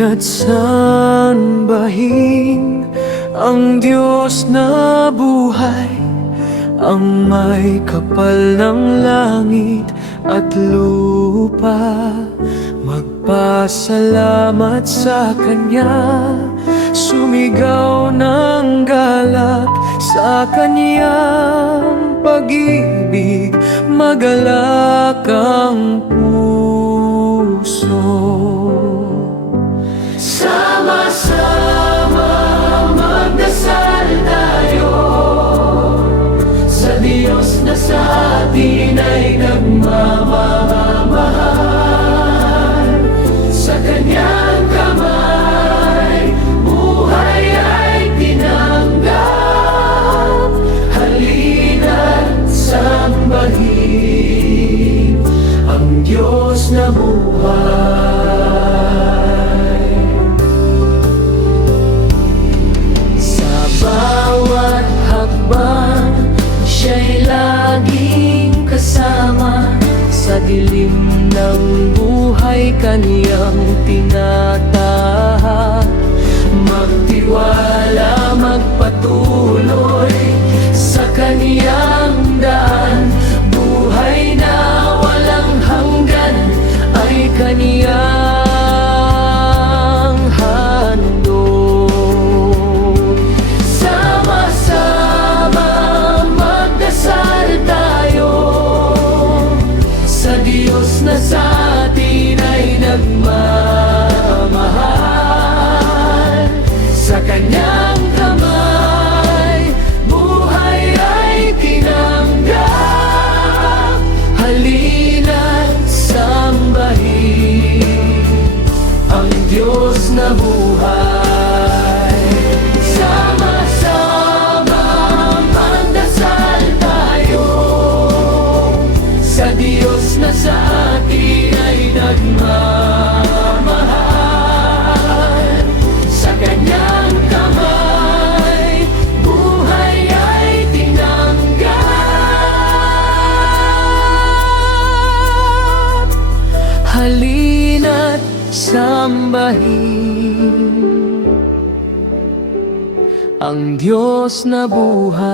Halina't sambahin ang Diyos na buhay, ang may kapal ng langit at lupa. Magpasalamat sa Kanya, sumigaw ng galak sa Kanyang pag-ibig, magalak ang puso. Sama-sama magdasal tayo sa Diyos na sa atin ay nagmamahal. Sa Kanyang kamay, buhay ay tinanggap. Halina't sambahin ang Diyos na buhay. Sa bawat hakbang, Siya'y laging kasama. Sa dilim ng buhay, Kaniyang tinatahan. Magtiwala, magpatuloy sa Kaniyang daan. Buhay na walang hanggan ay Kaniyang handog. Sama-sama magdasal tayo sa Diyos na sa atin ay nagmamahal. Sa Kanyang kamay, buhay ay tinanggap. Halina't sambahin ang Diyos na buhay. Sama-sama magdasal tayo sa Diyos na sa atin ay nagmamahal. Sa Kanyang kamay, buhay ay tinanggap. Halina't sambahin ang Diyos na buhay.